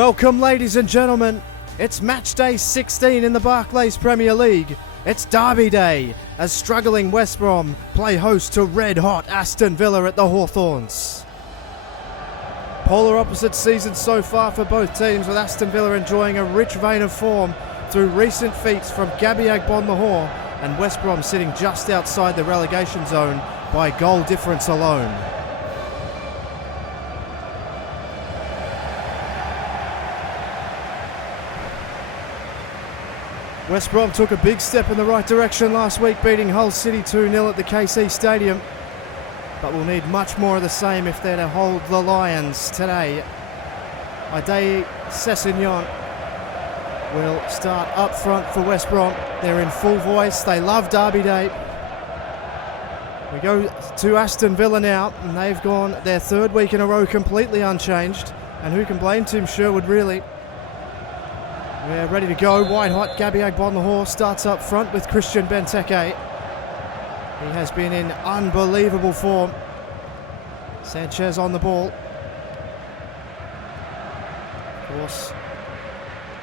Welcome, ladies and gentlemen. It's match day 16 in the Barclays Premier League. It's Derby Day as struggling West Brom play host to red-hot Aston Villa at the Hawthorns. Polar opposite seasons so far for both teams, with Aston Villa enjoying a rich vein of form through recent feats from Gabby Agbonlahor, and West Brom sitting just outside the relegation zone by goal difference alone. West Brom took a big step in the right direction last week, beating Hull City 2-0 at the KC Stadium, but will need much more of the same if they're to hold the Lions today. Ade Sessegnon will start up front for West Brom. They're in full voice. They love Derby Day. We go to Aston Villa now, and they've gone their third week in a row completely unchanged. And who can blame Tim Sherwood, really? We're ready to go. White hot Gabby Agbonlahor starts up front with Christian Benteke. He has been in unbelievable form. Sanchez on the ball. Of course,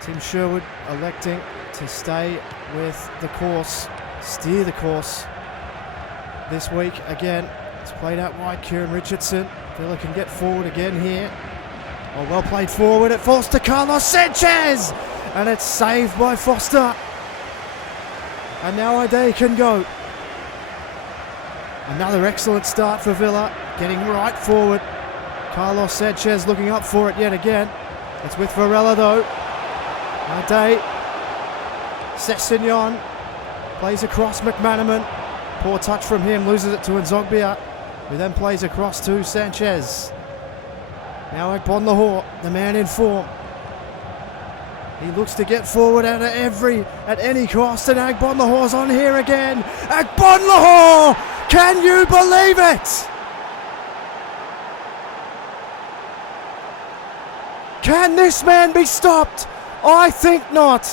Tim Sherwood electing to stay with the course, steer the course this week again. It's played out wide, Kieran Richardson. Villa can get forward again here. Oh, well played forward. It falls to Carlos Sanchez, and it's saved by Foster. And now Ade can go. Another excellent start for Villa, getting right forward. Carlos Sanchez looking up for it yet again. It's with Varela though. Ade Sessegnon plays across McManaman. Poor touch from him, loses it to Nzogbia, who then plays across to Sanchez. Now Agbonlahor, the man in form. He looks to get forward at any cost, and Agbonlahor's on here again. Agbonlahor! Can you believe it? Can this man be stopped? I think not.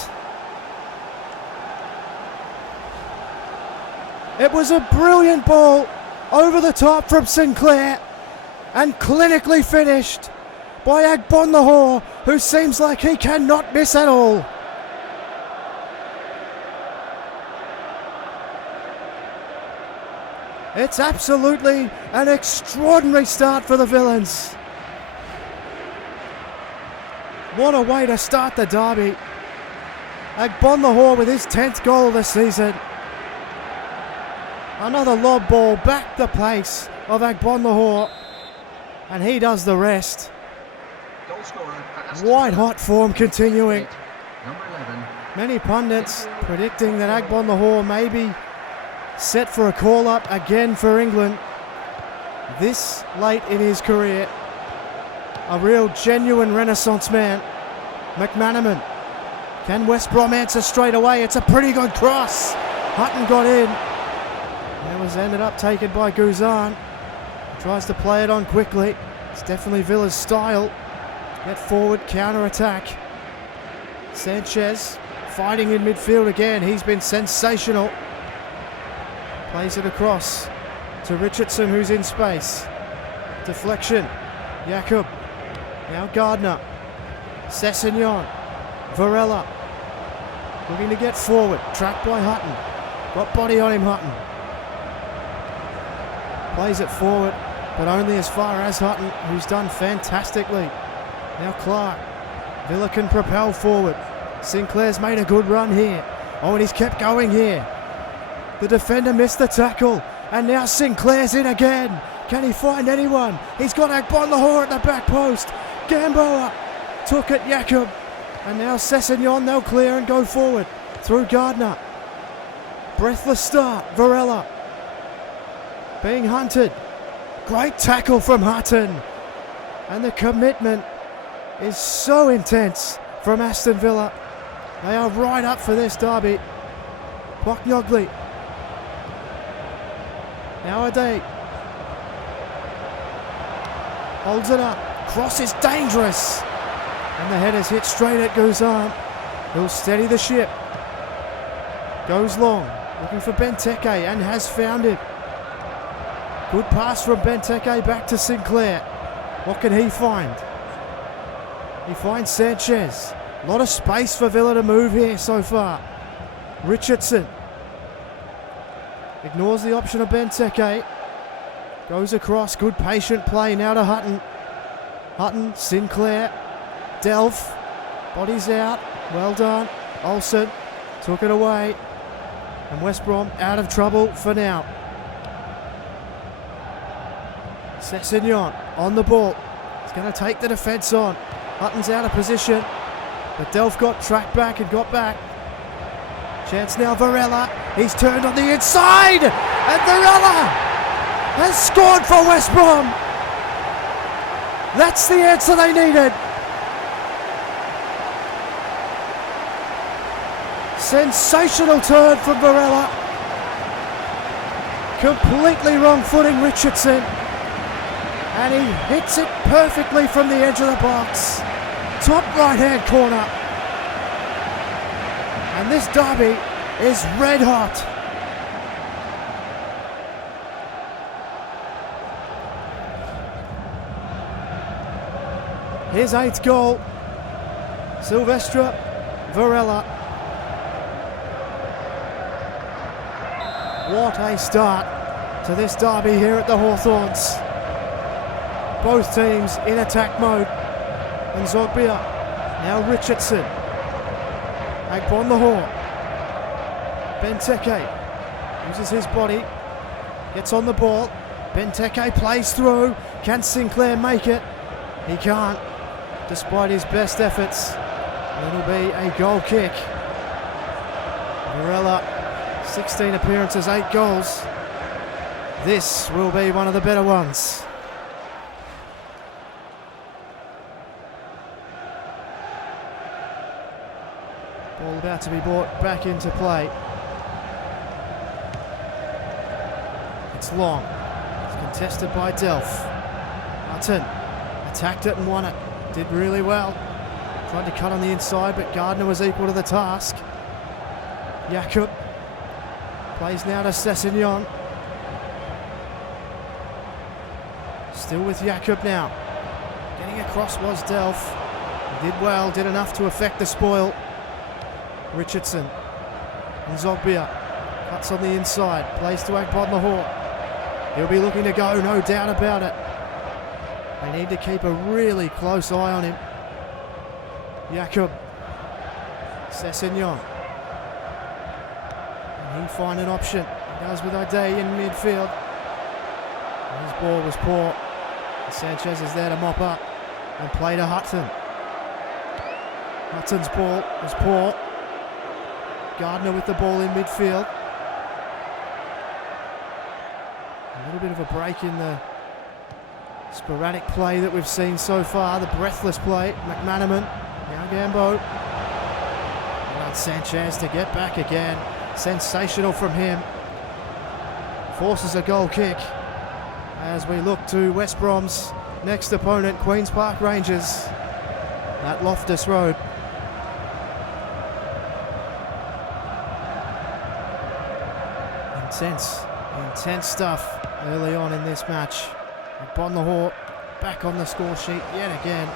It was a brilliant ball over the top from Sinclair, and clinically finished by Agbonlahor, who seems like he cannot miss at all. It's absolutely an extraordinary start for the Villains. What a way to start the derby. Agbonlahor with his 10th goal this season. Another lob ball back the pace of Agbonlahor, and he does the rest. White hot form continuing. Many pundits predicting that Agbonlahor may be set for a call-up again for England this late in his career. A real genuine renaissance man. McManaman. Can West Brom answer straight away? It's a pretty good cross. Hutton got in. That was ended up taken by Guzan. Tries to play it on quickly. It's definitely Villa's style. Get forward, counter-attack. Sanchez fighting in midfield again. He's been sensational. Plays it across to Richardson, who's in space. Deflection. Jakob. Now Gardner. Sessegnon. Varela. Looking to get forward. Trapped by Hutton. Got body on him, Hutton. Plays it forward, but only as far as Hutton, who's done fantastically. Now Clark. Villa can propel forward. Sinclair's made a good run here. Oh, and he's kept going here. The defender missed the tackle, and now Sinclair's in again. Can he find anyone? He's got Agbonlahor at the back post. Gamboa took it, Jakob. And now Sessegnon, they'll clear and go forward through Gardner. Breathless start, Varela. Being hunted. Great tackle from Hutton. And the commitment is so intense from Aston Villa. They are right up for this derby. Pocknogly. Now Ade. Holds it up. Cross is dangerous. And the header's hit straight at Guzan. He'll steady the ship. Goes long. Looking for Benteke and has found it. Good pass from Benteke back to Sinclair. What can he find? He finds Sanchez. A lot of space for Villa to move here so far. Richardson ignores the option of Benteke. Goes across. Good patient play now to Hutton. Hutton, Sinclair, Delph. Bodies out. Well done. Olsen took it away. And West Brom out of trouble for now. Sessegnon on the ball. He's going to take the defence on. Hutton's out of position. But Delph got tracked back and got back. Chance now Varela. He's turned on the inside. And Varela has scored for West Brom. That's the answer they needed. Sensational turn from Varela. Completely wrong footing Richardson. And he hits it perfectly from the edge of the box. Top right hand corner. And this derby is red hot. His 8th goal. Silvestre Varela. What a start to this derby here at the Hawthorns. Both teams in attack mode. And Zogbia, now Richardson. Agbonlahor. Benteke uses his body. Gets on the ball. Benteke plays through. Can Sinclair make it? He can't, despite his best efforts. It'll be a goal kick. Varela, 16 appearances, 8 goals. This will be one of the better ones. Ball about to be brought back into play. It's long. It's contested by Delph. Hutton attacked it and won it. Did really well. Tried to cut on the inside, but Gardner was equal to the task. Jakob plays now to Sessegnon. Still with Jakob now. Getting across was Delph. He did well, did enough to affect the spoil. Richardson and Zogbia cuts on the inside, plays to Agbonlahor. He'll be looking to go, no doubt about it. They need to keep a really close eye on him. Jakob, Sessegnon. And he find an option. He does with O'Day in midfield. And his ball was poor. And Sanchez is there to mop up and play to Hutton. Hutton's ball was poor. Gardner with the ball in midfield. A little bit of a break in the sporadic play that we've seen so far. The breathless play. McManaman. Now Gambo. And Sanchez to get back again. Sensational from him. Forces a goal kick. As we look to West Brom's next opponent, Queen's Park Rangers at Loftus Road. Intense stuff early on in this match. Agbonlahor back on the score sheet yet again.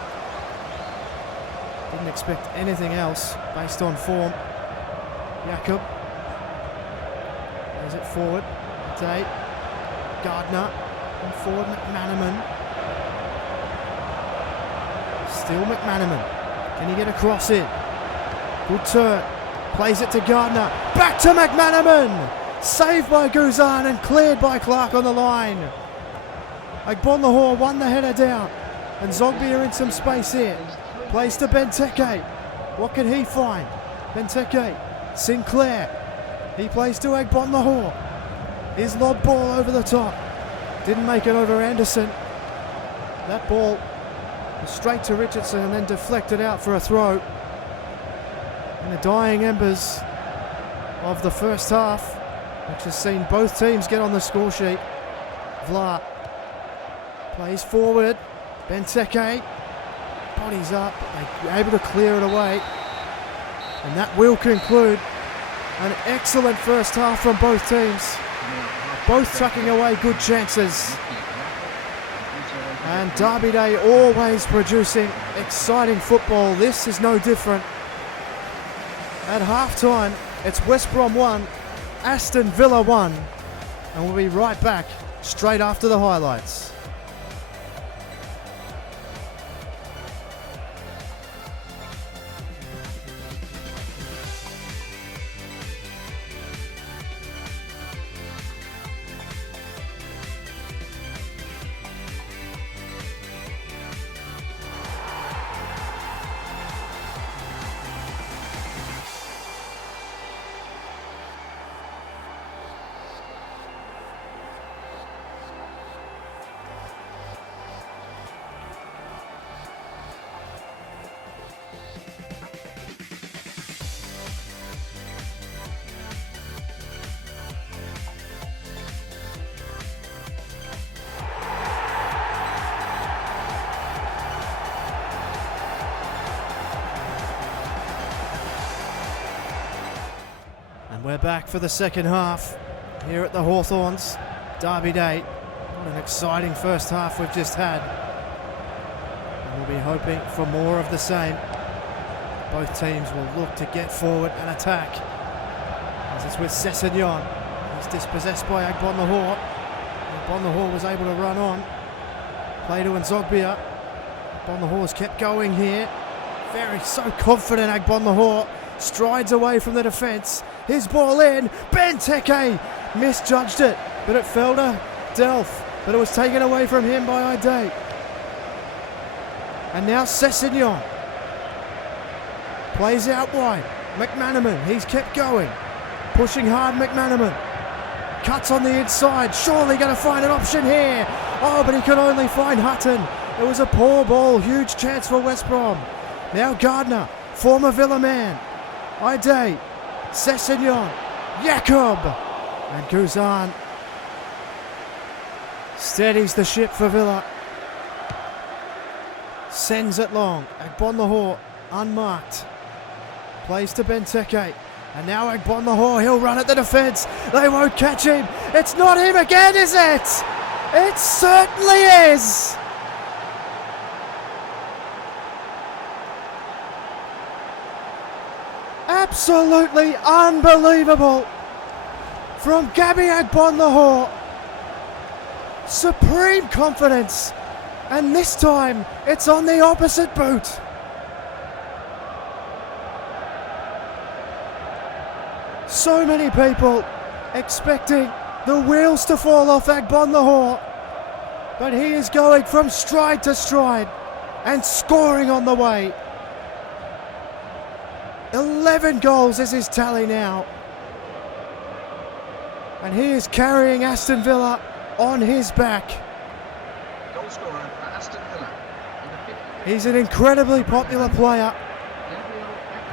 Didn't expect anything else based on form. Jakob plays it forward. Day. Gardner and forward McManaman. Still McManaman. Can he get across it? Good turn. Plays it to Gardner. Back to McManaman. Saved by Guzan and cleared by Clark on the line. Agbonlahor won the header down. And Zogbia in some space here. Plays to Benteke. What can he find? Benteke. Sinclair. He plays to Agbonlahor. His lob ball over the top. Didn't make it over Anderson. That ball was straight to Richardson and then deflected out for a throw. In the dying embers of the first half, which has seen both teams get on the score sheet. Vla plays forward. Benteke bodies up. They're able to clear it away. And that will conclude an excellent first half from both teams. Both tucking away good chances. And Derby Day always producing exciting football. This is no different. At half-time, it's West Brom 1, Aston Villa 1, and we'll be right back straight after the highlights. And we're back for the second half here at the Hawthorns Derby Day. What an exciting first half we've just had. And we'll be hoping for more of the same. Both teams will look to get forward and attack. As it's with Sessegnon. He's dispossessed by Agbonlahor. Agbonlahor was able to run on. Play to Nzogbia. Agbonlahor's kept going here. So confident Agbonlahor. Strides away from the defence. His ball in. Benteke misjudged it, but it fell to Delph. But it was taken away from him by Ide. And now Sessegnon plays out wide. McManaman, he's kept going. Pushing hard, McManaman. Cuts on the inside. Surely going to find an option here. Oh, but he could only find Hutton. It was a poor ball. Huge chance for West Brom. Now Gardner, former Villa man. Ide, Sessegnon, Jacob, and Guzan steadies the ship for Villa. Sends it long. Agbonlahor unmarked. Plays to Benteke. And now Agbonlahor, he'll run at the defence. They won't catch him. It's not him again, is it? It certainly is. Absolutely unbelievable from Gabby Agbonlahor. Supreme confidence, and this time it's on the opposite boot. So many people expecting the wheels to fall off Agbonlahor, but he is going from stride to stride and scoring on the way. 11 goals is his tally now. And he is carrying Aston Villa on his back. Goal scorer for Aston Villa. He's an incredibly popular player.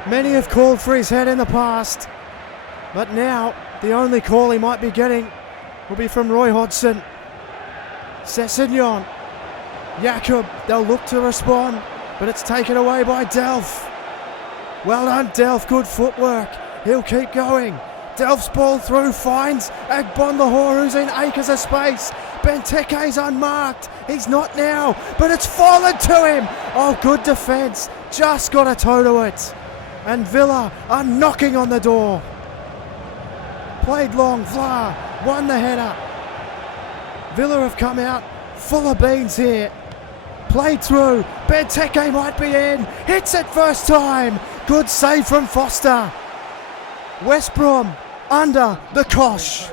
Many have called for his head in the past, but now the only call he might be getting will be from Roy Hodgson. Sessegnon, Jacob, they'll look to respond, but it's taken away by Delph. Well done, Delph, good footwork. He'll keep going. Delph's ball through, finds Agbonlahor, who's in acres of space. Benteke's unmarked. He's not now, but it's fallen to him. Oh, good defence. Just got a toe to it. And Villa are knocking on the door. Played long, Vla won the header. Villa have come out full of beans here. Played through, Benteke might be in, hits it first time. Good save from Foster. West Brom under the cosh.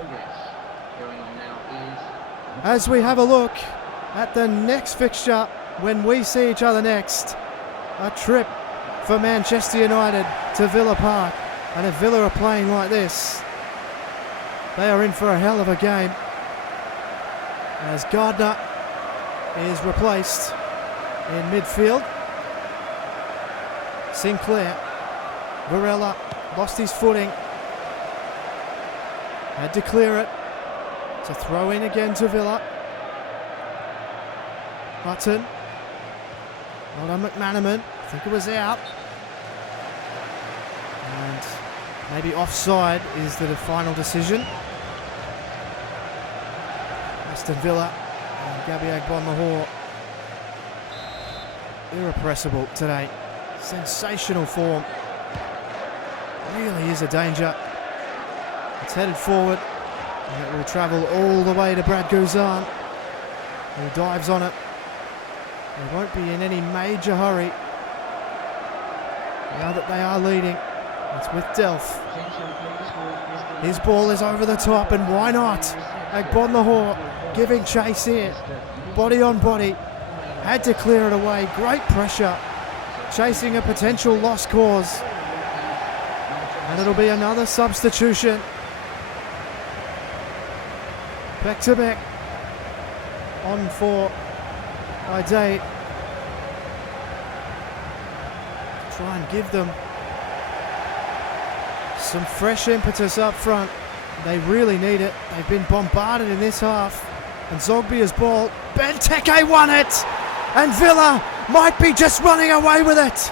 As we have a look at the next fixture when we see each other next, a trip for Manchester United to Villa Park. And if Villa are playing like this, they are in for a hell of a game. As Gardner is replaced in midfield. Sinclair, Varela lost his footing. Had to clear it. It's a throw in again to Villa. Hutton. Well done, McManaman. I think it was out. And maybe offside is the final decision. Aston Villa and Gabby Agbonlahor irrepressible today. Sensational form. Really is a danger. It's headed forward, and it will travel all the way to Brad Guzan, who dives on it. They won't be in any major hurry now that they are leading. It's with Delph. His ball is over the top, and why not? Agbonlahor giving chase here. Body on body. Had to clear it away. Great pressure. Chasing a potential lost cause. And it'll be another substitution. Back to back. On for by Date. Try and give them some fresh impetus up front. They really need it. They've been bombarded in this half. And Zogbia's ball. Benteke won it! And Villa might be just running away with it.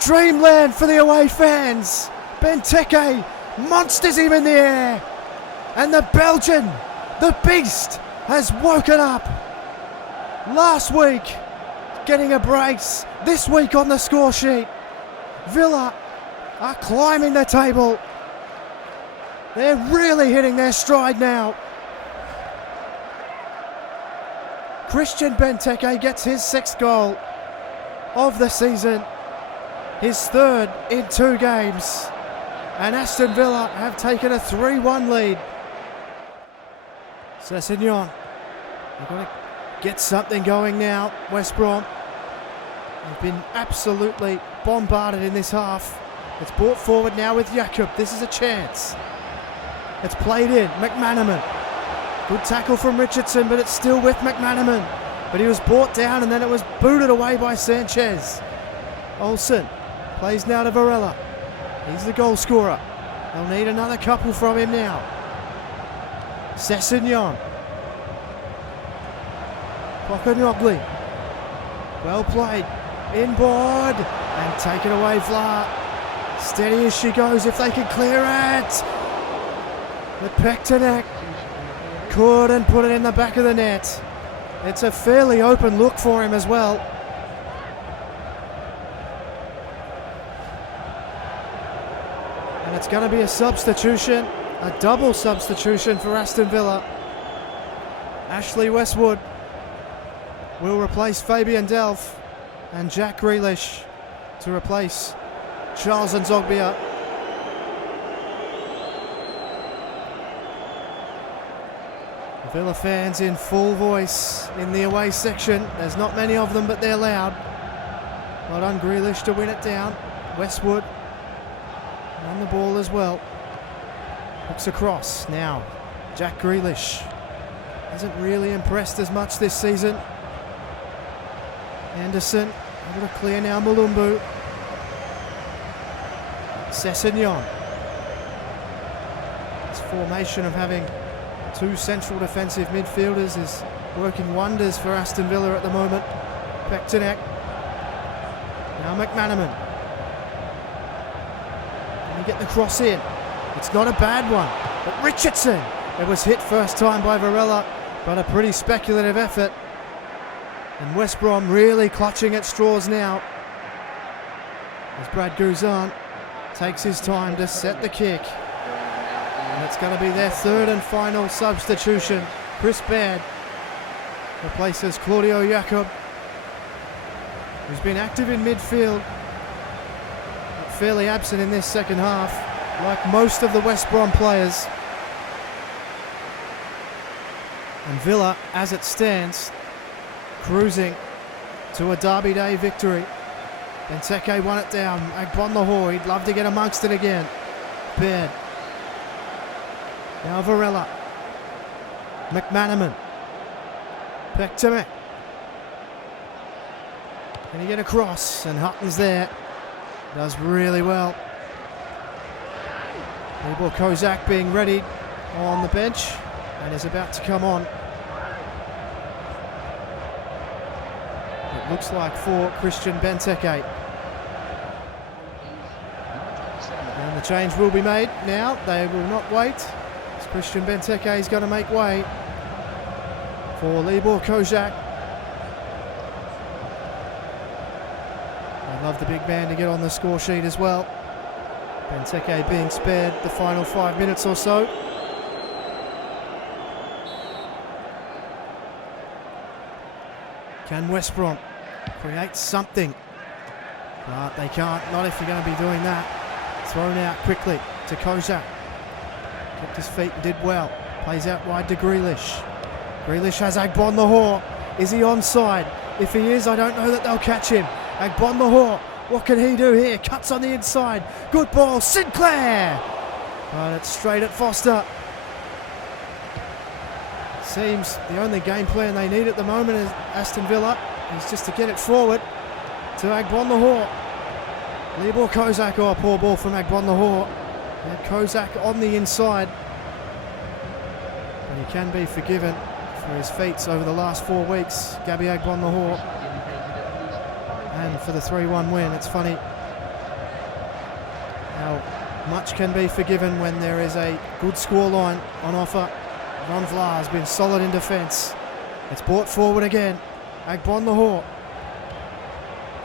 Dreamland for the away fans. Benteke monsters him in the air. And the Belgian, the beast, has woken up. Last week, getting a brace. This week on the score sheet. Villa are climbing the table. They're really hitting their stride now. Christian Benteke gets his 6th goal of the season. His 3rd in 2 games. And Aston Villa have taken a 3-1 lead. Sessegnon. They've got to get something going now. West Brom. They've been absolutely bombarded in this half. It's brought forward now with Jakob. This is a chance. It's played in. McManaman. Good tackle from Richardson, but it's still with McManaman. But he was brought down and then it was booted away by Sanchez. Olsen plays now to Varela. He's the goal scorer. They'll need another couple from him now. Sessegnon. Pokanoglu. Well played. Inboard. And taken away Vla. Steady as she goes if they can clear it. But Pektanek couldn't put it in the back of the net. It's a fairly open look for him as well. And it's going to be a substitution, a double substitution for Aston Villa. Ashley Westwood will replace Fabian Delph, and Jack Grealish to replace Charles Nzogbia. Villa fans in full voice in the away section. There's not many of them, but they're loud. Well done, Grealish, to win it down. Westwood on the ball as well. Hooks across now. Jack Grealish hasn't really impressed as much this season. Anderson able to clear now. Mulumbu. Sessegnon. This formation of having 2 central defensive midfielders is working wonders for Aston Villa at the moment. Pektanek. Now McManaman. And you get the cross in. It's not a bad one. But Richardson. It was hit first time by Varela, but a pretty speculative effort. And West Brom really clutching at straws now. As Brad Guzan takes his time to set the kick. And it's going to be their 3rd and final substitution. Chris Baird replaces Claudio Jakob, who's been active in midfield, but fairly absent in this second half, like most of the West Brom players. And Villa, as it stands, cruising to a Derby Day victory. Benteke won it down. Agbonlahor, he'd love to get amongst it again. Baird. Now Varela. McManaman. Pektanek. Can he get across? And Hutton's there. Does really well. Libor Kozak being ready on the bench and is about to come on. It looks like for Christian Benteke. And the change will be made now. They will not wait. Christian Benteke is going to make way. for Libor Kozak. I'd love the big man to get on the score sheet as well. Benteke being spared the final 5 minutes or so. Can West Brom create something? But they can't, not if you're going to be doing that. Thrown out quickly to Kozak. Kept his feet and did well. Plays out wide to Grealish. Grealish has Agbonlahor. Is he onside? If he is, I don't know that they'll catch him. Agbonlahor, what can he do here? Cuts on the inside. Good ball, Sinclair! But it's straight at Foster. Seems the only game plan they need at the moment is Aston Villa is just to get it forward to Agbonlahor. Libor Kozak, oh, poor ball from Agbonlahor. And Kozak on the inside. But he can be forgiven for his feats over the last 4 weeks, Gabby Agbonlahor. And for the 3-1 win. It's funny how much can be forgiven when there is a good scoreline on offer. Ron Vlaar has been solid in defence. It's brought forward again. Agbonlahor.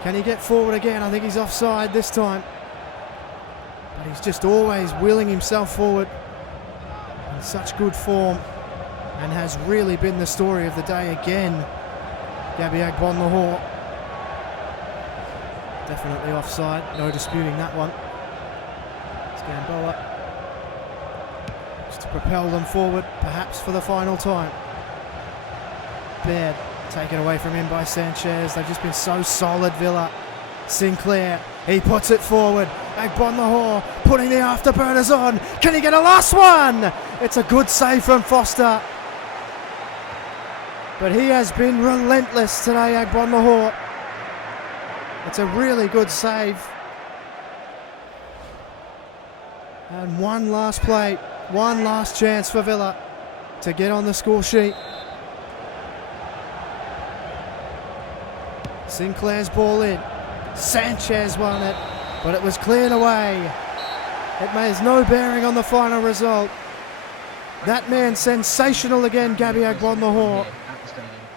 Can he get forward again? I think he's offside this time. But he's just always wheeling himself forward in such good form and has really been the story of the day again. Gabby Agbonlahor. Definitely offside. No disputing that one. It's Gamboa. To propel them forward, perhaps for the final time. Baird taken away from him by Sanchez. They've just been so solid, Villa. Sinclair, he puts it forward. Agbonlahor putting the afterburners on. Can he get a last one? It's a good save from Foster. But he has been relentless today, Agbonlahor. It's a really good save. And one last play. One last chance for Villa to get on the score sheet. Sinclair's ball in. Sanchez won it, but it was cleared away. It has no bearing on the final result. That man sensational again, Gabby Agbonlahor.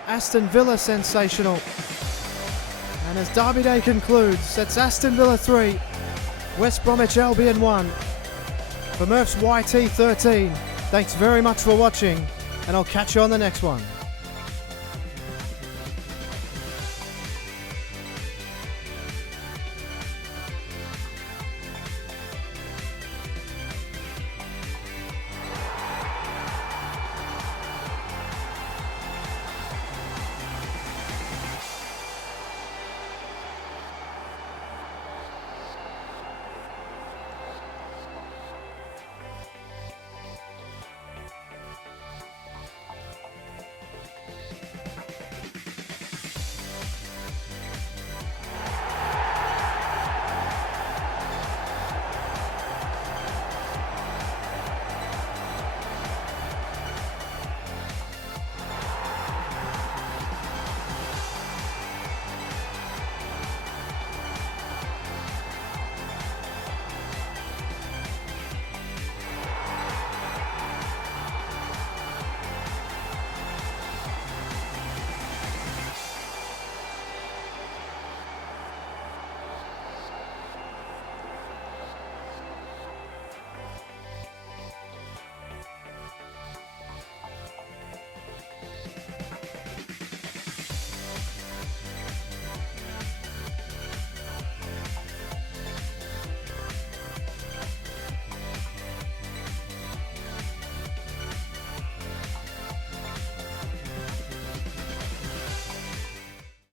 Aston Villa sensational. And as Derby Day concludes, it's Aston Villa 3, West Bromwich Albion 1. For Murph's YT13, thanks very much for watching, and I'll catch you on the next one.